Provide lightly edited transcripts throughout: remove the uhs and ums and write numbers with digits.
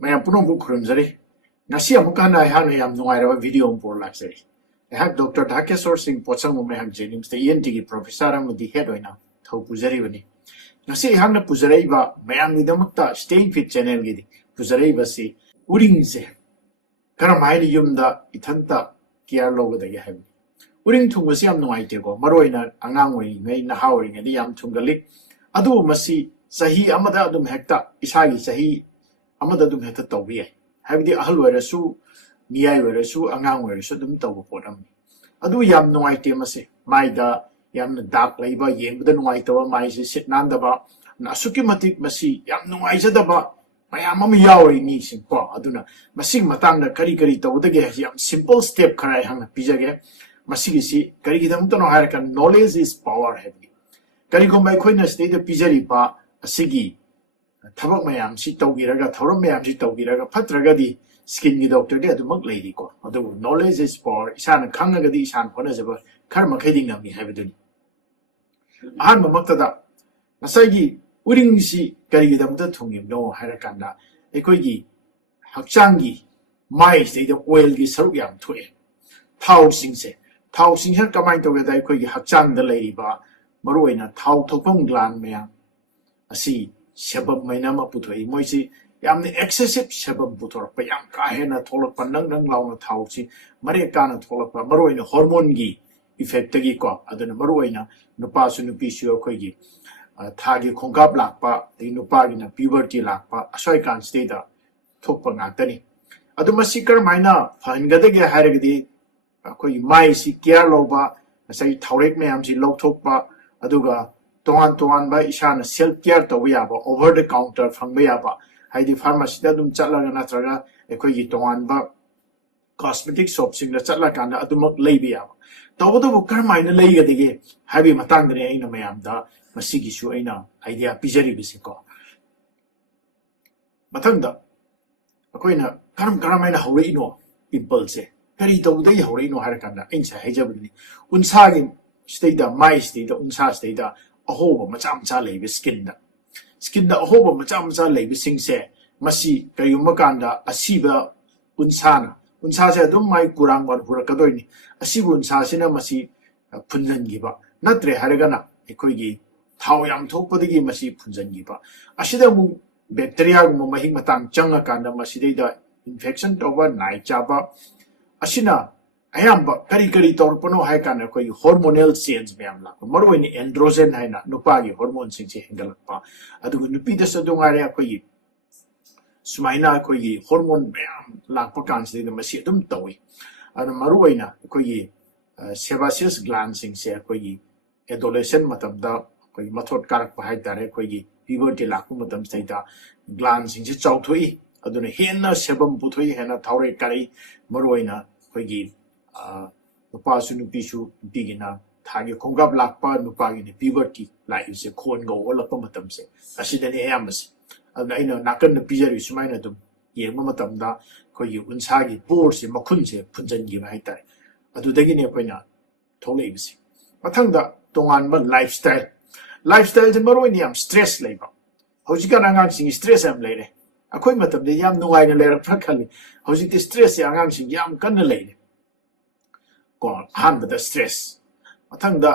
mayam punong bu kurumzari ngasi amukan na han yam nungairawa video por laksari ehak Dr. Dhakeswar Singh Pochang mo mehak Jennings te ENT gi professor amudi head oina thau pujari bani ngasi ehakna pujarai ba mayam ni damakta staying fit channel gi pujarai ba si uring se karam haini yumda ithanta care logo da ya uring thungasi am nungai te go maroina angang oi ngai na hawri ngai yam thungalik adu masi sahi amada adum hekta isagi sahi amada dum hekta tawbi ai habdi ahal warasu miyai warasu angang warasu dum tawbo podam adu yam nungai te mase maida yam dak laiba yengbda nungai tawa mai se sit nanda ba na suki matik masi yam nungai jada ba mayam am yawi ni sing ko aduna masi matang na kari tawdage yam simple step kharai hang pijage masi si kari gidam to no har kan knowledge is power habdi kari ko mai khoina state pijari ba asigi tabak mayam si tawgiraga thoram mayam si tawgiraga fatragadi skin gi doctor de adumak leidi ko adu knowledge is power isan khangagadi isan phona jaba kharma kheding namni habiduni ahan mamaktada nasagi uring si kari gi damta thungim no harakanda ekoi gi hakchang gi mai se de oil gi saruk yam thue thau sing ha kamai to ga ekoi gi hakchang da leidi ba maruina thau thopam gland mayam asi shabab maina ma puthoi moisi yamni excessive shabab puthor pa yam ka hena tholok pa nang launa thauchi mare kana tholok pa maroina hormone gi effect gi ko aduna maroina nupa su nupi su khoi gi thagi khongkap lak pa ti nupa gi na puberty lak pa asoi kan state da thokpa ngakani aduma sikar maina phangade ge hairagdi khoi mai si care loba sai thorek me am si lok thokpa aduga toan ba isana self care to yaba over the counter phangba yaba haidi pharmacy da dum chatlaga natraga ekoi gi toan ba cosmetic shop sing da chatla kana adumak leibi yaba tawdo bu karmaina leiga dige habi matang dre aina mayam da masigi su aina idea pijari bisiko matanda akoina karamaina hawrei no impulse kari tawdai hawrei no harakanda insa hejabni unsagi state da mai state da unsa state da ahoba macha leibe skin da ahoba macha leibe singse masi kayuma kanda asiba unsa se dum mai kurang wan hurakadoi ni asibu unsa sina masi punjan giba natre haragana ekoi gi thau yam thokpadigi masi punjan giba asida mu bacteria mu mahing matang changa kanda masi da infection over nai chaba asina ayamba kari torpono hai kana koi hormonal change myam la maroi ni androgen hai na nupa gi hormone sing che hengalakpa adu nupi da sadu ngare koi sumaina koi hormone myam lakpa kan se de masi dum tawi adu maroi na koi sebaceous gland sing se koi adolescent matam da koi mathot karak pa hai tare koi puberty lakpa matam sai da gland sing che chawthui adu ne henna sebam puthoi hena thaure kari maroi na koi nupa su nupi su bigina thagi khongap lakpa nupa gi puberty lai se khon go ola pa matam se asidani ayamas adna ina nakan na pijari sumaina dum yema matam da khoi unsa gi por se makhun se phunjan gi mai tai adu dagi ne koina tholei bisi mathang da tongan ba lifestyle je maroi ni am stress leiba hojika nanga sing stress am leire akhoi matam de yam nungai na leira phakali hojik stress ya ngang sing yam kan na leire han the stress mathang da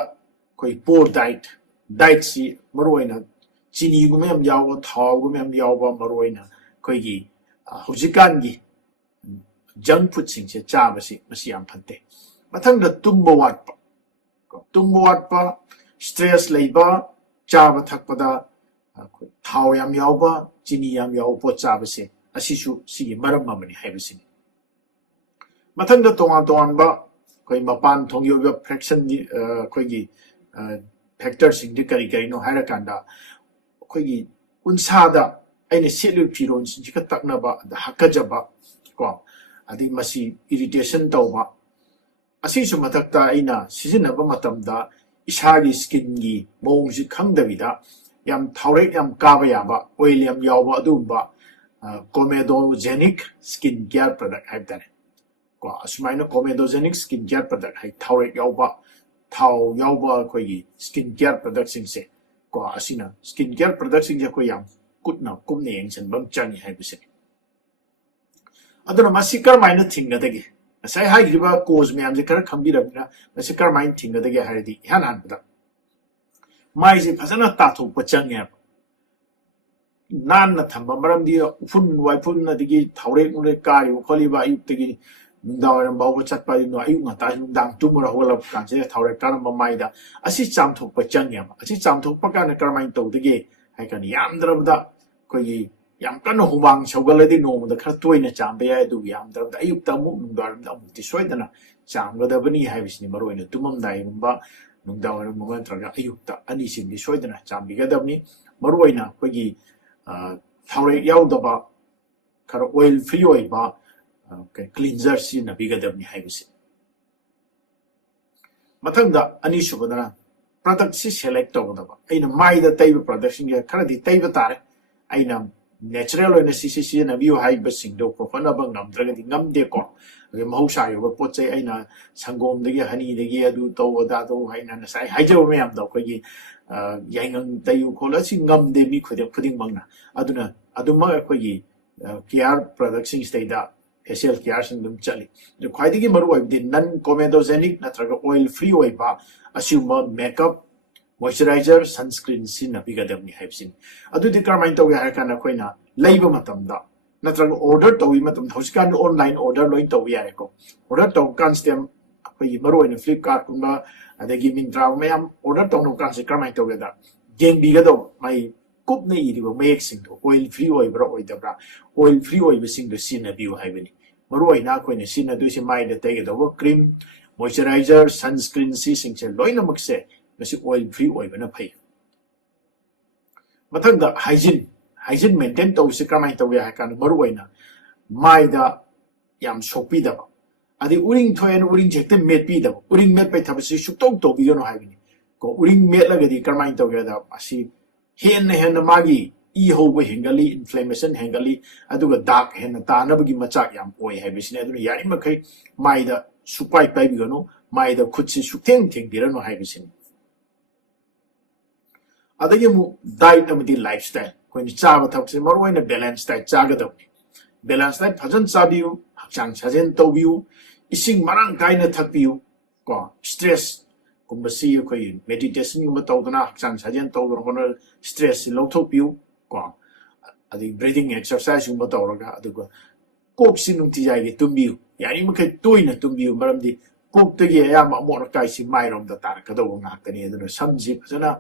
koi poor diet si maroina chini gumem yawo thau gumem yawo maroina koi gi hojikan gi junk food sing che cha masi yam phante mathang da tumbo wat pa stress leiba cha ba thak pada thau yam yawo chini yam yawo po cha ba se asisu sigi maram mamani haibisi mathang da tongan ba koi mapan thongyo ba fraction ni koi gi factor sing de kari no harakanda koi gi unsa da aine selu piron sing ka takna ba da hakajaba ko adi masi irritation tawba asi su matakta aina sizina ba matam da isagi skin gi mong ji khangdabida yam thaurek yam kaba ya ba oil yam yawa adum ba comedogenic skin care product haidare ko asmaina comedogenic skin care product hai thaurek yawa thau yawa khoi skin care product sing se ko asina skin care product sing je ko yam kutna kumne eng chan bam chani hai bise ꯑꯗꯨꯅ ꯃꯁꯤ ꯀꯔꯝꯍꯥꯏꯅ ꯊꯤꯡꯒꯗꯒꯦ ꯉꯁꯥꯏ ꯍꯥꯏꯈꯤꯕ ꯀꯣꯖ ꯃꯌꯥꯝꯁꯦ ꯈꯔ ꯈꯪꯕꯤꯔꯕꯅꯤꯅ ꯃꯁꯤ ꯀꯔꯝꯍꯥꯏꯅ ꯊꯤꯡꯒꯗꯒꯦ ꯍꯥꯏꯔꯗꯤ ꯏꯍꯥꯟ ꯍꯥꯟꯕꯗ ꯃꯥꯏꯁꯦ ꯐꯖꯅ ꯇꯥꯊꯣꯛꯄ ꯆꯪꯉꯦꯕ ꯅꯥꯟꯅ ꯊꯝꯕ ꯃꯔꯝꯗꯤ ꯎꯐꯨꯟ ꯋꯥꯏꯐꯨꯟ ꯑꯗꯒꯤ ꯊꯥꯎꯔꯦꯛ ꯅꯨꯡꯔꯦꯛ ꯀꯥꯔꯤꯕ ꯈꯣꯠꯂꯤꯕ ꯑꯌꯨꯛꯇꯒꯤ ꯅꯨꯡꯗꯥꯡꯋꯥꯏꯔꯝ ꯐꯥꯎꯕ ꯆꯠꯄ ꯑꯌꯨꯛ ꯉꯟꯇꯥ ꯅꯨꯡꯗꯥꯡ ꯇꯨꯝꯃꯨꯔ ꯍꯧꯒꯠꯂꯛꯄ ꯀꯥꯟꯁꯤꯗ ꯊꯥꯎꯔꯦꯛ ꯀꯥꯔꯝꯕ ꯃꯥꯏꯗ ꯑꯁꯤ ꯆꯥꯝꯊꯣꯛꯄ ꯆꯪꯉꯦꯕ ꯑꯁꯤ ꯆꯥꯝꯊꯣꯛꯄ ꯀꯥꯟꯗ ꯀꯔꯝꯍꯥꯏꯅ ꯇꯧꯗꯒꯦ ꯍꯥꯏ ꯀꯥꯟꯗ ꯌꯥꯝꯗ꯭ꯔꯕꯗ ꯑꯩꯈꯣꯏꯒꯤ ꯌꯥꯝ ꯀꯟꯅ ꯍꯨꯃꯥꯡ ꯁꯧꯒꯠꯂꯗꯤ ꯅꯣꯡꯃꯗ ꯈꯔ ꯇꯣꯏꯅ ꯆꯥꯝꯕ ꯌꯥꯏ ꯑꯗꯨꯕꯨ ꯌꯥꯝꯗ꯭ꯔꯕꯗ ꯑꯌꯨꯛꯇ ꯑꯃꯨꯛ ꯅꯨꯡꯗꯥꯡꯋꯥꯏꯔꯝꯗ ꯑꯃꯨꯛꯇꯤ ꯁꯣꯏꯗꯅ ꯆꯥꯝꯒꯗꯕꯅꯤ ꯍꯥꯏꯕꯁꯤꯅꯤ ꯃꯔꯨꯑꯣꯏꯅ ꯇꯨꯝꯃꯝꯗꯥꯏꯒꯨꯝꯕ ꯅꯨꯡꯗꯥꯡꯋꯥꯏꯔꯝꯒꯨꯝꯕ ꯅꯠꯇ꯭ꯔꯒ ꯑꯌꯨꯛꯇ ꯑꯅꯤꯁꯤꯡꯗꯤ ꯁꯣꯏꯗꯅ ꯆꯥꯝꯕꯤꯒꯗꯕꯅꯤ ꯃꯔꯨꯑꯣꯏꯅ ꯑꯩꯈꯣꯏꯒꯤ ꯊꯥꯎꯔꯦꯛ ꯌꯥꯎꯗꯕ ꯈꯔ ꯑꯣꯏꯜ ꯐ꯭ꯔꯤ ꯑꯣꯏꯕ ꯀ꯭ꯂꯤꯟꯖꯔ ꯁꯤꯖꯤꯟꯅꯕꯤꯒꯗꯕꯅꯤ ꯍꯥꯏꯕꯁꯤ ꯃꯊꯪꯗ ꯑꯅꯤꯁꯨꯕꯗꯅ ꯄ꯭ꯔꯗꯛꯁꯤ ꯁꯦꯂꯦꯛ ꯇꯧꯒꯗꯕ ꯑꯩꯅ ꯃꯥꯏꯗ ꯇꯩꯕ ꯄ꯭ꯔꯗꯛꯁꯤꯡꯁꯦ ꯈꯔꯗꯤ ꯇꯩꯕ ꯇꯥꯔꯦ ꯑꯩꯅ ꯅꯦꯆꯔꯦꯜ ꯑꯣꯏꯅ ꯁꯤꯁꯤ ꯁꯤꯖꯤꯟꯅꯕꯤꯌꯨ ꯍꯥꯏꯕꯁꯤꯡꯗꯣ ꯍꯣꯠꯅꯕ ꯉꯝꯗ꯭ꯔꯒꯗꯤ ꯉꯝꯗꯦꯀꯣ ꯃꯍꯧꯁꯥꯒꯤ ꯑꯣꯏꯕ ꯄꯣꯠ ꯆꯩ ꯑꯩꯅ ꯁꯪꯒꯣꯝꯗꯒꯤ ꯍꯅꯤꯗꯒꯤ ꯑꯗꯨ ꯇꯧ ꯑꯗꯥ ꯇꯧ ꯑꯩꯅ ꯉꯁꯥꯏ ꯍꯥꯏꯖꯕ ꯃꯌꯥꯝꯗꯣ ꯑꯩꯈꯣꯏꯒꯤ ꯌꯥꯏꯉꯪ ꯇꯩꯌꯨ ꯈꯣꯠꯂꯨ ꯑꯁꯤ ꯉꯝꯗꯦ ꯃꯤ ꯈꯨꯗꯤꯡꯃꯛꯅ ꯑꯗꯨꯅ ꯑꯗꯨꯃꯛ ꯑꯩꯈꯣꯏꯒꯤ ꯀꯤꯌꯥꯔ ꯄ꯭ꯔꯗꯛꯁꯤꯡꯁꯤꯗꯩꯗ ꯐꯦꯁꯤꯌꯦꯜ ꯀꯤꯌꯥꯔꯁꯤꯡ ꯑꯗꯨꯝ ꯆꯠꯂꯤ ꯑꯗꯨ ꯈ꯭ꯋꯥꯏꯗꯒꯤ ꯃꯔꯨꯑꯣꯏꯕꯗꯤ ꯅꯟ ꯀꯣꯃꯦꯗꯣꯖꯦꯅꯤꯛ ꯅꯠꯇ꯭ꯔꯒ ꯑꯣꯏꯜ ꯐ꯭ꯔꯤ ꯑꯣꯏꯕ ꯑꯁꯤꯒꯨꯝꯕ ꯃꯦꯀꯞ ꯃꯣꯏꯆꯔꯥꯏꯖꯔ ꯁꯟꯁꯀ꯭ꯔꯤꯟ ꯁꯤꯖꯤꯟꯅꯕꯤꯒꯗꯕꯅꯤ ꯍꯥꯏꯕꯁꯤꯅꯤ ꯑꯗꯨꯗꯤ ꯀꯔꯝꯍꯥꯏꯅ ꯇꯧꯒꯦ ꯍꯥꯏꯔ ꯀꯥꯟꯗ ꯑꯩꯈꯣꯏꯅ ꯂꯩꯕ ꯃꯇꯝꯗ ꯅꯠꯇ꯭ꯔꯒ ꯑꯣꯔꯗꯔ ꯇꯧꯕ ꯃꯇꯝꯗ ꯍꯧꯖꯤꯛꯀꯥꯟꯗꯤ ꯑꯣꯟꯂꯥꯏꯟ ꯑꯣꯔꯗꯔ ꯂꯣꯏ ꯇꯧꯕ ꯌꯥꯔꯦꯀꯣ ꯑꯣꯔꯗꯔ ꯇꯧꯕ ꯀꯥꯟꯁꯤꯗ ꯑꯩꯈꯣꯏꯒꯤ ꯃꯔꯨꯑꯣꯏꯅ ꯐ꯭ꯂꯤꯞꯀꯥꯔꯠꯀꯨꯝꯕ ꯑꯗꯒꯤ ꯃꯤꯟꯇ꯭ꯔꯥꯒꯨꯝꯕ ꯃꯌꯥꯝ ꯑꯣꯔꯗꯔ ꯇꯧꯅꯕ ꯀꯥꯟꯁꯤꯗ ꯀꯔꯝꯍꯥꯏꯅ ꯇꯧꯒꯦꯗ ꯌꯦꯡꯕꯤꯒꯗꯧꯕ ꯃꯥꯏ ꯀꯨꯞꯅ ꯏꯔꯤꯕ ꯃꯌꯦꯛꯁꯤꯡꯗꯣ ꯑꯣꯏꯜ ꯐ꯭ꯔꯤ ꯑꯣꯏꯕ꯭ꯔꯥ ꯑꯣꯏꯗꯕ꯭ꯔꯥ ꯑꯣꯏꯜ ꯐ꯭ꯔꯤ ꯑꯣꯏꯕꯁꯤꯡꯗꯣ ꯁꯤꯖꯤꯟꯅꯕꯤꯌꯨ ꯍꯥꯏꯕꯅꯤ ꯃꯔꯨꯑꯣꯏꯅ ꯑꯩꯈꯣꯏꯅ ꯁꯤꯖꯤꯟꯅꯗꯣꯏꯁꯦ ꯃꯥꯏꯗ ꯇꯩꯒꯗꯧꯕ ꯀ꯭रीम ꯃꯣꯏꯆꯔꯥꯏꯖꯔ ꯁꯟꯁꯀ꯭ꯔꯤꯟ ꯁꯤꯁꯤꯡꯁꯦ ꯂꯣꯏꯅꯃꯛꯁꯦ ꯃꯁꯤ ꯑꯣꯏꯜ ꯐ꯭री ꯑꯣꯏꯕꯅ ꯐꯩ ꯃꯊꯪꯗ हाइजीन मेंटेन तौसे कमाई तौगे है कान मरुआइना माइदा याम सोपीदबा अदि उरिंग थोयन उरिंग जेक्ते मेटपीदबा उरिंग मेट पै थबसि सुक्तौ तौबिगनो हाइबिनि को उरिंग मेटलगदि कमाई तौगे दा असि हेन मागी इ होबो हेंगली इन्फ्लेमेशन हेंगली अदुगा दाग हेन तानबगी मचाक याम ओय हाइबिसिने अदुना यारि मखै माइदा सुपाई पाइबिगनो माइदा खुदसि सुथेंग थेंबिरनो हाइबिसिनि अदगी मु डाइट अमदी लाइफस्टाइल कोइनि चाबा थक्से मरुआइना बैलेंस डाइट चागदबनि बैलेंस डाइट फजन चाबियु हक्चांग साजेन तौबियु इसिंग मरांग काइना थकबियु को स्ट्रेस कुंबसी कोइ मेडिटेशन गुंबा तौदना हक्चांग साजेन तौदना स्ट्रेस लौथोपियु को अदि ब्रीदिंग एक्सरसाइज गुंबा तौरगा अदुगा कोक्सि नुंति जाइगे तुंबियु यानि मखै तोइना तुंबियु मरमदि कोक्तगी अयाम अमोर काइसि माइरोमदा तारकदौ ngaktani aduna samji फजना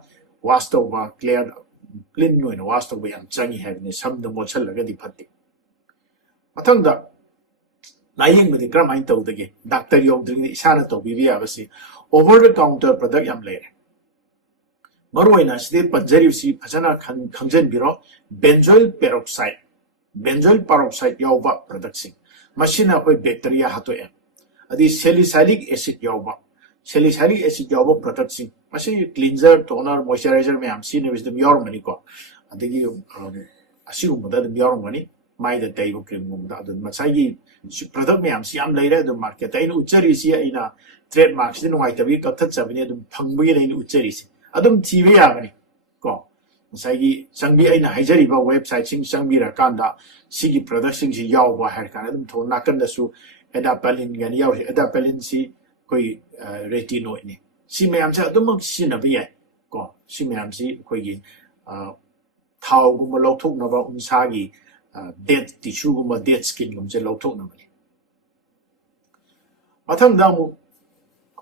वाश तौबा क्लीन होइना वाश तौबा याम चंगी हाइबने समद मोछल्लगदि फत्ते मथंगदा लायेंगबदि क्रमाइन तौदगे डॉक्टर यौद्रिगि इसाना तौबिबि याबसि ओवर द काउंटर प्रोडक्ट याम लेरे मरुआइना सिदे पंजरिसि फजना खंजनबिरो बेंजोइल पेरोक्साइड यावबा प्रोडक्ट सिंग मसिना कोइ बैक्टीरिया हातोए अदि सैलिसाइलिक एसिड यावबा सैलिसाइलिक एसिड यावबा प्रोडक्ट सिंग मसी क्लींजर टोनर मॉइस्चराइजर में हम सीने विजदम यारमनी को अदगी असिगुमदा दम यारमनी माइदा तैबो क्रीम गुमदा अदु मसाई प्रोडक्ट में हम सियाम लेरे दम मार्केट आइन उच्चरीसि आइना ट्रेडमार्क से नुवाइतबि कथचबनि अदुम फंगबि आइन उच्चरीसि अदुम थीबे याबनि को मसाई संगबि आइना हाइजरिबा वेबसाइट सिंग संगबिरा कांदा सिगी प्रोडक्ट सिंग सि यावबा हार कान अदुम थो नाकंदसु एडापेलिन गनि याव एडापेलिन सि कोइ रेटिनोइड नि सी मैम से अदुमक सिनबि याय को सी मैम से कोइगी थाव गुम लौथोकनबा उनसागी डेड टिश्यू गुम डेड स्किन गुम से लौथोकनबनि मथंग दामु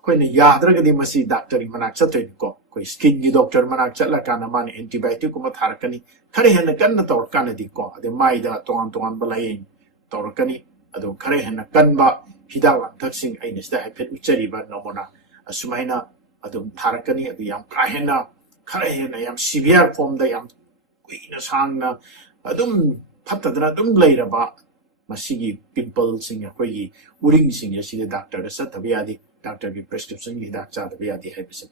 कोइने याद्रगदि मसी डॉक्टर मनाक चतोइ को कोइ स्किन गी डॉक्टर मनाक चला काना माने एंटीबायोटिक गुम थारकनी खरे हेन कन्न तौर कानदि को अदे माइदा तोन बलाये तौरकनी अदो खरे हेन कनबा हिदाक लांथकसिंग आइने सिदा हाइफेट उच्चरिबा नमोना असुमाइना अदुम थारकनी अदु याम काहेना खरे हेना याम सिवियर फॉर्म दा याम कुइना सांगना अदुम फत्तदना अदुम लैरबा मसिगी पिंपल सिंग अखोइगी उरिंग सिंग यसिदे डॉक्टर दा सतबियादि डॉक्टर की प्रिस्क्रिप्शन की हिदाक चादबियादि हाइबसे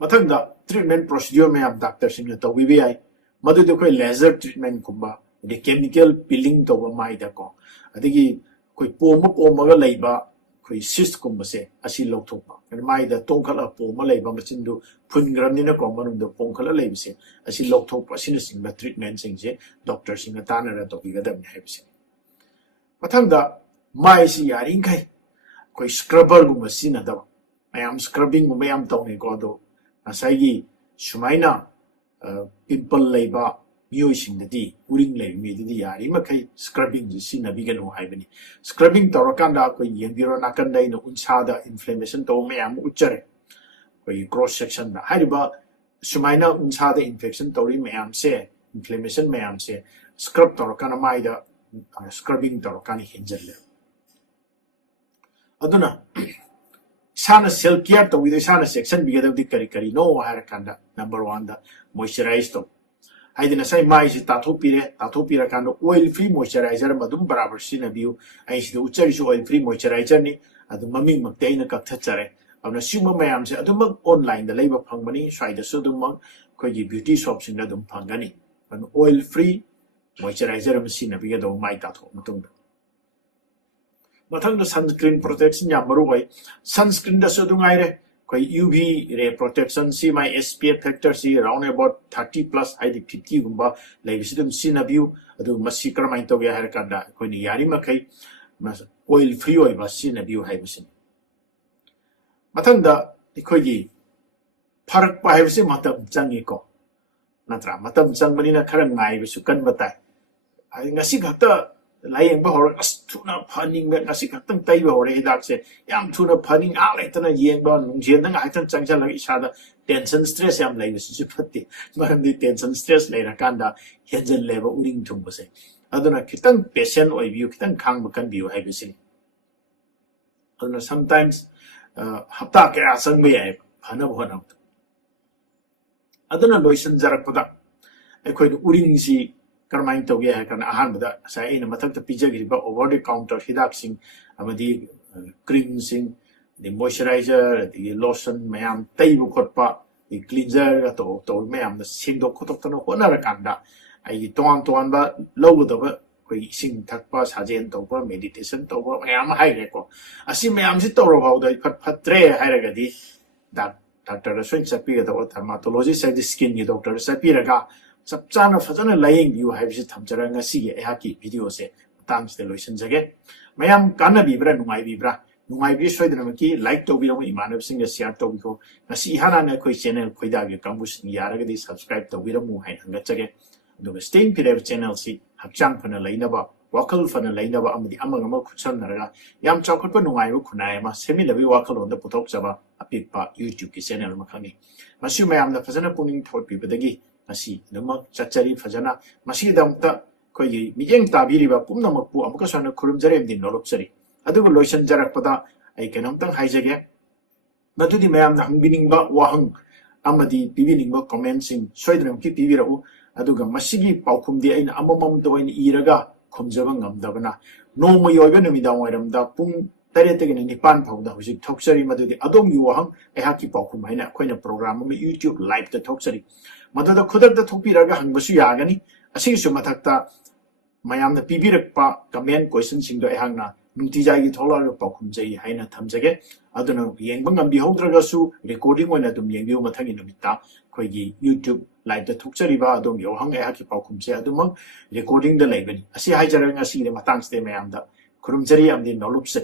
मथंगदा ट्रीटमेंट प्रोसीड्यूर में आप डॉक्टर सिंग ने तौबिबि याय मदुदे कोइ लेजर ट्रीटमेंट कुंबा दे केमिकल पीलिंग तौबा माइदा को अदगी कोइ पोमगा लैबा कोई सिस्ट कुंबसे असि लौथोपा माइदा तोंखला पोमा लैबा मचिंदु फुनग्रमनिना को मनुंदो पोंखला लैबसे असि लौथोपा सिन सिंग ट्रीटमेंट सिंगसे डॉक्टर सिंग तानरा तौबिगदबनि हाइबसे ꯃꯊꯪꯗ ꯃꯥꯏꯁꯤ ꯌꯥꯔꯤꯈꯩ ꯑꯩꯈꯣꯏ ꯁ꯭ꯀ꯭ꯔꯕꯔꯒꯨꯝꯕ ꯁꯤꯖꯤꯟꯅꯗꯕ ꯃꯌꯥꯝ ꯁ꯭ꯀ꯭ꯔꯕꯤꯡꯒꯨꯝꯕ ꯌꯥꯝ ꯇꯧꯅꯩꯀꯣ ꯑꯗꯣ ꯉꯁꯥꯏꯒꯤ ꯁꯨꯃꯥꯏꯅ ꯄꯤꯝꯄꯜ ꯂꯩꯕ ꯃꯤꯑꯣꯏꯁꯤꯡꯗꯗꯤ ꯎꯔꯤꯡ ꯂꯩꯕ ꯃꯤꯗꯗꯤ ꯌꯥꯔꯤꯃꯈꯩ ꯁ꯭ꯀ꯭ꯔꯕꯤꯡꯁꯤ ꯁꯤꯖꯤꯟꯅꯕꯤꯒꯅꯨ ꯍꯥꯏꯕꯅꯤ ꯁ꯭ꯀ꯭ꯔꯕꯤꯡ ꯇꯧꯔꯀꯥꯟꯗ ꯑꯩꯈꯣꯏ ꯌꯦꯡꯕꯤꯔꯣ ꯅꯥꯀꯟꯗ ꯑꯩꯅ ꯎꯟꯁꯥꯗ ꯏꯟꯐ꯭ꯂꯦꯃꯦꯁꯟ ꯇꯧꯕ ꯃꯌꯥꯝ ꯑꯃ ꯎꯠꯆꯔꯦ ꯑꯩꯈꯣꯏꯒꯤ ꯀ꯭ꯔꯣꯁ ꯁꯦꯛꯁꯟꯗ ꯍꯥꯏꯔꯤꯕ ꯁꯨꯃꯥꯏꯅ ꯎꯟꯁꯥꯗ ꯏꯟꯐꯦꯛꯁꯟ ꯇꯧꯔꯤ ꯃꯌꯥꯝꯁꯦ ꯏꯟꯐ꯭ꯂꯦꯃꯦꯁꯟ ꯃꯌꯥꯝꯁꯦ ꯁ꯭ꯀ꯭ꯔꯕ ꯇꯧꯔꯀꯥꯟꯗ ꯃꯥꯏꯗ ꯁ꯭ꯀ꯭ꯔꯕꯤꯡ ꯇꯧꯔꯀꯥꯟꯗ ꯍꯦꯟꯖꯜꯂꯦ ꯑꯗꯨꯅ इसाना सेल्फ केयर तौद इसाना चेक्सनबीगदबदी करी करीनो हायरकांदा नंबर 1 दा मॉइस्चराइज तो हाइदि नसाई माइसि ताथोपीरे कांदा ऑयल फ्री मॉइस्चराइजर मदुम बराबर सिनबियु आइसिदो उच्चरिसु ऑयल फ्री मॉइस्चराइजर नि अदु ममिंग मक्ते आइना कक्थचरे अबना सिम मयामसे अदुमक ऑनलाइन दा लैबा फंगबनी स्वाइदसु अदुमक कोइगी ब्यूटी शॉप सिंग अदुम फंगनी अनु ऑयल फ्री मॉइस्चराइजर अम सिनबिगदो माइ ताथो मतुंग मथंग सनस्क्रीन प्रोटेक्शन या मरु होय सनस्क्रीन दसु दुंगाइरे कोई यूवी रे प्रोटेक्शन सी माई एसपीएफ फैक्टर सी अराउंड अबाउट 30 प्लस हाइदि 50 गुंबा लेबिसि दुम सिनाबियु अदु मसी करमाइ तोगे हायर कांदा कोइनि यारि मखै ऑयल फ्री होय बा सिनाबियु हाइबसि मथंग दा इखोगी फरक पाइबसि मतम चंगी को नत्रा मतम चंगबनिना खरा ngaइबसु कन बताय हाइ ngasi खक्ता लायेंबा होर अस थुना फनिंग में ngasi खक्तंग तैबा होरे हिदाक से याम थुना फनिंग आ लेतना येंबा नुंजेन दंग आइतन चंगजा लग इसादा टेंशन स्ट्रेस याम लाइबसि सु फत्ते मरमदि टेंशन स्ट्रेस लेरा कांदा हेंजन लेबा उरिंग थुंबसे अदुना खितंग पेशेंट ओइबियु खितंग खांग बकन बियु हाइबसि अदुना समटाइम्स हप्ता कया संग याय फना होना अदुना लोइसन जरकपदा अखोइ उरिंगसि करमाइन तौगे है कारण अहानबदा साइ इन मथक्ता पिजगिरिबा ओवर द काउंटर हिदाकसिंग अमदी क्रीम सिंग द मॉइस्चराइजर द लोशन मयाम तैबु खोटपा द क्लींजर तो तो मयाम द सिंदो खोटोक्तनो होनर कांदा आई तोन तोन बा लौगदबा कोइ इसिंग थकपा साजेन तौबा मेडिटेशन तौबा मयाम हाइरेको असि मयाम सि तौरो भाउदा फट फत्रे हाइरगदी doctor Soin चपिगदबा dermatologist side skin की डॉक्टर चपिरगा सब चाना फजना लाइंग बियु हाइबसि थमजरा ngasi एहाकी वीडियो से तांगसे लोइसन जगे मयाम काना बिब्रा नुंगाइ बिब्रा नुंगाइ बि सोइदनमकी लाइक तोबिरो इमानब सिंग शेयर तोबिको ngasi हाना ने कोइ चैनल खोइदा बि कांगु सिंग यारगदि सब्सक्राइब तोबिरो मु हाइन हंगचगे दुग स्टेइंग पिरेब चैनल सि हक्चांग फना लैनबा वाखल फना लैनबा अमदि अमगम खुचनरगा याम चौखटप नुंगाइबो खुनायमा सेमिनबि वाखल होंद पुथोकजबा अपिकपा YouTube की channel मखंगी मसि मयामना फजना पुनिंग थोपिबदगी asi namak chachari fajana masi damta koi miyeng tabiri ba pumna makpu amka sana khurum jare din nolop sari adugo loisan jarak pada ai kenam tang haijage madudi mayam na hangbining ba wahang amadi bibining ba commenting soidram ki bibirau aduga masigi paukhum di aina amamam to aina iraga khumjaba ngamdabana noma yoiba numidang wairam da pung तारेतगिन निपान फाउदा हुजिक थोक्सरी मदुदि अदोम यु वहम एहाकी पाखुम हैना खोइना प्रोग्राम में YouTube लाइव द थोक्सरी मदुदा खुदक द थोपिरागा हंगबसु यागनी असिगसु मथक्ता मयामना पिबिरकपा कमेंट क्वेश्चन सिंगदो एहांगना नुतिजागी थोलार पाखुम जई हैना थमजगे अदुना येंगबा ngambi हौद्रगसु रिकॉर्डिंग ओइना दुम येंबिउ मथंगी नुमिता खोइगी YouTube लाइव द थोक्सरीबा अदोम योहंग एहाकी पाखुम से अदुमंग रिकॉर्डिंग द लैबनी असि हाइजरंग असि दे मतांगस्ते मयामदा खुरुमजरी अमदि नोलुपसे